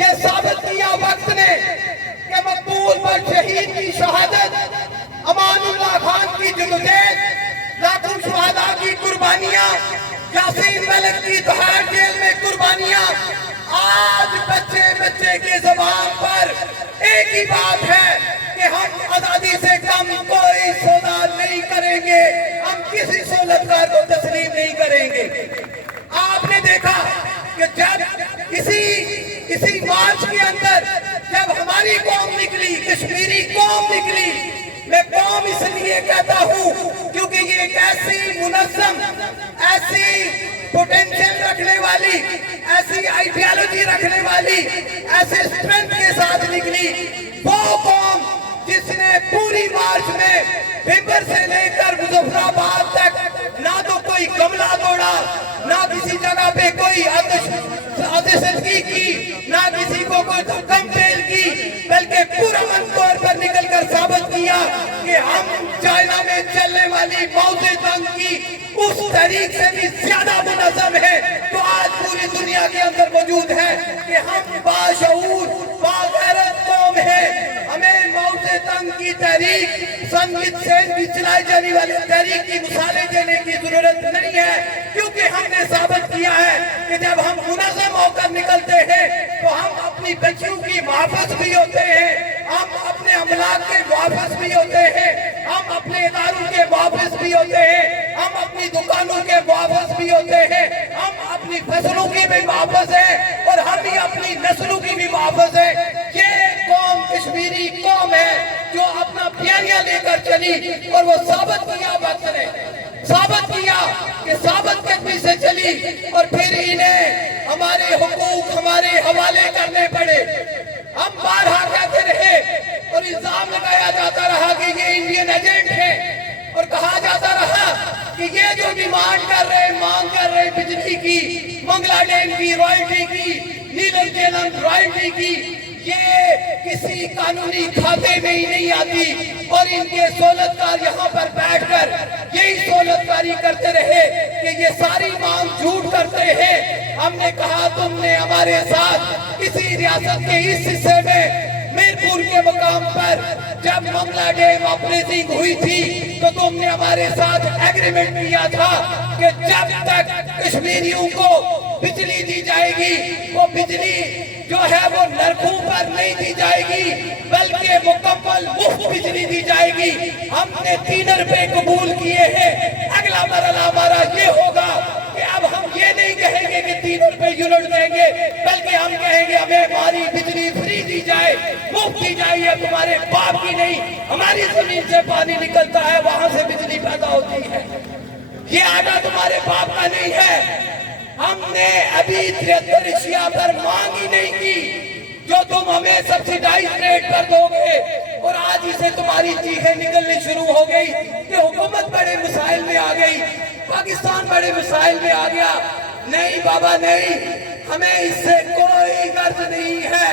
یہ ثابت کیا وقت نے کہ مقبول پر شہید کی شہادت، امان اللہ خان کی جدوجہد، لاکھوں شہداء کی قربانیاں، یاسین ملک کی تہاڑ جیل میں قربانیاں، آج بچے بچے کے زبان پر ایک ہی بات ہے کہ ہم آزادی سے کم کوئی سودا نہیں کریں گے، ہم کسی سہولتکار کو تسلیم نہیں کریں گے۔ آپ نے دیکھا کہ جب اسی مارچ کے اندر جب ہماری قوم نکلی، کشمیری قوم نکلی، میں قوم اس لیے کہتا ہوں کیونکہ یہ ایک ایسی منظم، ایسی پوٹینشل رکھنے والی، ایسی آئیڈیالوجی رکھنے والی، ایسے اسٹرینتھ کے ساتھ نکلی، وہ قوم جس نے پوری مارچ میں بھمبر سے لے کر مظفرآباد تک نہ تو کوئی گملہ توڑا، نہ کسی جگہ پہ کوئی آتشزدگی کی، نہ کسی کو کوئی دھکم فیل کی، بلکہ پورا من طور پر نکل کر ثابت کیا کہ ہم چائنا میں چلنے والی ماؤ زیدونگ کی اس تحریک سے بھی زیادہ منظم ہے، تو آج پوری دنیا کے اندر موجود ہے کہ ہم باشعور باغیرت قوم ہے۔ ہمیں ماؤ زیدونگ کی تحریک، سنگت سین کی چلائی جانے والی تحریک کی مثالیں دینے کی ضرورت نہیں ہے، کیونکہ ہم نے ثابت کیا ہے کہ جب ہم منظم ہو کر نکلتے ہیں تو ہم اپنی بچیوں کی محافظ بھی ہوتے ہیں، ہم اپنے املاک کے محافظ بھی ہوتے ہیں، ہم اپنے اداروں کے محافظ بھی ہوتے ہیں، ہم اپنی دکانوں کے محافظ بھی ہوتے ہیں، ہم اپنی فصلوں کی بھی محافظ ہیں، اور ہم ہی اپنی نسلوں کی بھی محافظ ہیں۔ یہ قوم کشمیری قوم ہے جو اپنا پیاریاں لے کر چلی، اور وہ ثابت کیا وقت نے، ثابت کیا کہ ثابت قدمی سے چلی، اور پھر انہیں ہمارے حقوق ہمارے حوالے کرنے پڑے۔ ہم بارہا کہتے رہے اور الزام لگایا جاتا رہا کہ یہ انڈین ایجنٹ ہیں، اور کہا جاتا رہا کہ یہ جو ڈیمانڈ کر رہے، مانگ کر رہے بجلی کی، منگلا ڈیم کی رائلٹی کی، نیلم جیلم رائلٹی کی، یہ کسی قانونی کھاتے میں ہی نہیں آتی، اور ان کے سہولتکار یہاں پر بیٹھ کر یہی سہولتکاری کرتے رہے کہ یہ ساری مانگ جھوٹ کرتے ہیں۔ ہم نے کہا تم نے ہمارے ساتھ کسی ریاست کے اس حصے میں میرپور کے مقام پر جب منگلا ڈیم آپریٹنگ ہوئی تھی تو تم نے ہمارے ساتھ ایگریمنٹ کیا تھا کہ جب تک کشمیریوں کو بجلی دی جائے گی، وہ بجلی جو ہے وہ نرخوں پر نہیں دی جائے گی بلکہ مکمل مفت بجلی دی جائے گی۔ ہم نے 3 روپے قبول کیے ہیں، اگلا مرحلہ ہمارا یہ ہوگا کہ اب ہم یہ نہیں کہیں گے کہ 3 روپے یونٹ دیں گے، بلکہ ہم کہیں گے ہمیں ہماری بجلی فری دی جائے، مفت دی جائے، یہ تمہارے باپ کی نہیں، ہماری زمین سے پانی نکلتا ہے، وہاں سے بجلی پیدا ہوتی ہے، یہ آٹا تمہارے باپ کا نہیں ہے۔ ہم نے ابھی 73 اشیاء پر مانگ ہی نہیں کی جو تم ہمیں سبسیڈائز ریٹ پر دو گے، اور آج اسے تمہاری چیخیں نکلنی شروع ہو گئی کہ حکومت بڑے مسائل میں آ گئی، پاکستان بڑے مسائل میں آ گیا۔ نہیں بابا نہیں، ہمیں اس سے کوئی غرض نہیں ہے۔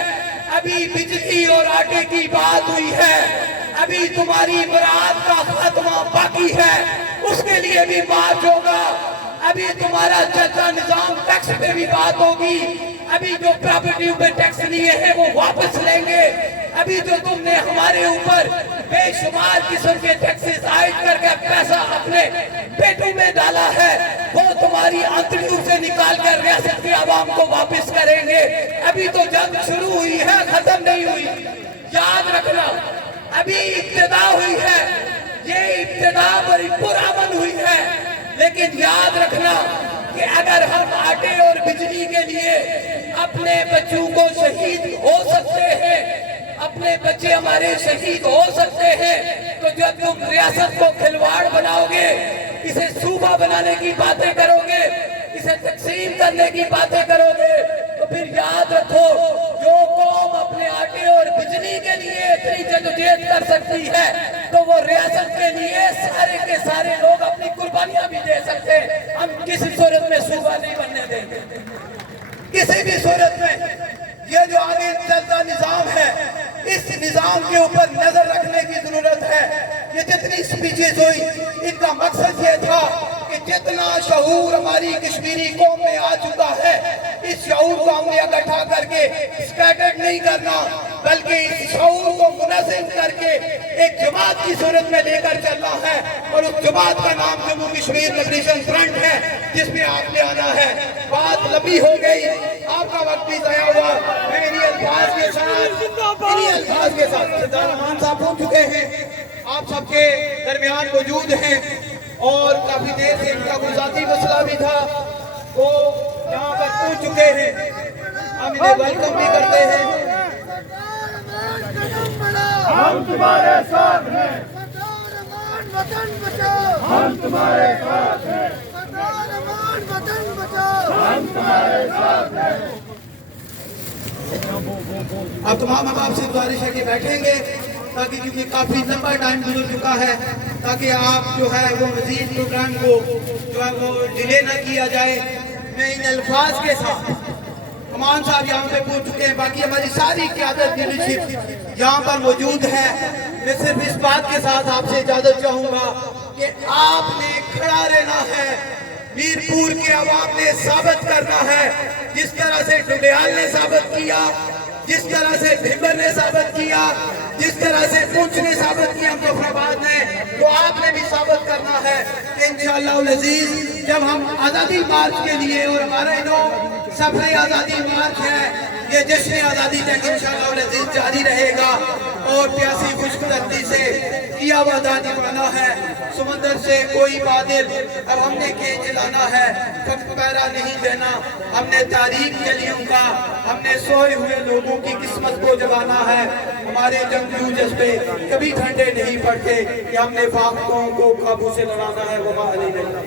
ابھی بجلی اور آٹے کی بات ہوئی ہے، ابھی تمہاری برات کا خاتمہ باقی ہے، اس کے لیے بھی بات ہوگا۔ ابھی تمہارا چچا نظام ٹیکس پہ بھی بات ہوگی، ابھی جو پراپرٹیوں پہ ٹیکس لیے ہیں وہ واپس لیں گے، ابھی جو تم نے ہمارے اوپر بے شمار قسم کے ٹیکسز عائد کر کے پیسہ اپنے پیٹوں میں ڈالا ہے وہ تمہاری آنتڑیوں سے نکال کر ریاست کے عوام کو واپس کریں گے۔ ابھی تو جنگ شروع ہوئی ہے، ختم نہیں ہوئی، یاد رکھنا ابھی ابتدا ہوئی ہے، یہ ابتدا بڑی پرامن ہوئی ہے، لیکن یاد رکھنا کہ اگر ہم آٹے اور بجلی کے لیے اپنے بچوں کو شہید ہو سکتے ہیں، اپنے بچے ہمارے شہید ہو سکتے ہیں، تو جب تم ریاست کو کھلواڑ بناؤ گے، اسے صوبہ بنانے کی باتیں کرو گے، اسے تقسیم کرنے کی باتیں کرو گے، تو پھر یاد رکھو جو قوم اپنے آٹے اور بجلی کے لیے اتنی جدوجہد کر سکتی ہے تو وہ ریاست کے لیے سارے کے سارے لوگ اپنی قربانیاں بھی دے سکتے ہیں۔ ہم کسی صورت میں صوبہ نہیں بننے دیں گے، کسی بھی صورت میں۔ یہ جو آگے چلتا نظام ہے، اس نظام کے اوپر نظر رکھنے کی ضرورت ہے۔ یہ جتنی سپیچز ہوئی ان کا مقصد یہ تھا کہ کتنا شعور ہماری کشمیری قوم میں آ چکا ہے. اس شعور کو ہم نے اکٹھا کر کے اسکیٹرڈ نہیں کرنا بلکہ اس شعور کو منظم کر کے ایک جماعت کی صورت میں لے کر چلنا ہے, اور اس جماعت کا نام جموں کشمیر لبریشن فرنٹ ہے جس میں آپ نے آنا ہے. بات لمبی ہو گئی, آپ کا وقت بھی ضائع ہوا. میں انہی الفاظ کے ساتھ سردار امان صاحب پہنچ چکے ہیں, آپ سب کے درمیان موجود ہیں, اور کافی دیر سے ان کا کوئی ذاتی مسئلہ بھی تھا, وہ یہاں پر پہنچ چکے ہیں. ہم انہیں ویلکم بھی کرتے ہیں. ہم تمہارے ساتھ ہیں, وطن بچاؤ, ہم تمہارے ساتھ ہیں, وطن بچاؤ, ہم تمہارے ساتھ ہیں. اب تمام احباب سے گزارش ہے کہ بیٹھیں گے تاکہ کیونکہ کافی لمبا ٹائم گزر چکا ہے, تاکہ آپ جو ہے وہ مزید پروگرام کو جو ہے وہ ڈیلے نہ کیا جائے. میں ان الفاظ کے ساتھ, امان صاحب یہاں پہ پہنچ چکے ہیں, باقی ہماری ساری قیادت لیڈرشپ یہاں پر موجود ہے. میں صرف اس بات کے ساتھ آپ سے اجازت چاہوں گا کہ آپ نے کھڑا رہنا ہے. میرپور کے عوام نے ثابت کرنا ہے, جس طرح سے ڈڈیال نے ثابت کیا, جس طرح سے بھمبر نے ثابت کیا, جس طرح سے پونچھ نے ثابت کیا, مظفرآباد نے, تو آپ نے بھی ثابت کرنا ہے کہ انشاءاللہ العزیز جب ہم آزادی مارچ کے لیے, اور ہمارا سفر آزادی مارچ ہے, یہ جشن آزادی تک انشاءاللہ العزیز جاری رہے گا, اور پیاسی خشک دھرتی سے کیا وعدہ نبھانا ہے. سمندر سے کوئی بادل اب ہم نے کھینچ لانا ہے, کب پیرا نہیں دینا. ہم نے تاریخ گلیوں کا, ہم نے سوئے ہوئے لوگوں کی قسمت کو جگانا ہے. ہمارے جنگجو جذبے کبھی ٹھنڈے نہیں پڑتے, کہ ہم نے فاقوں کو قابو سے لڑانا ہے. وما علینا.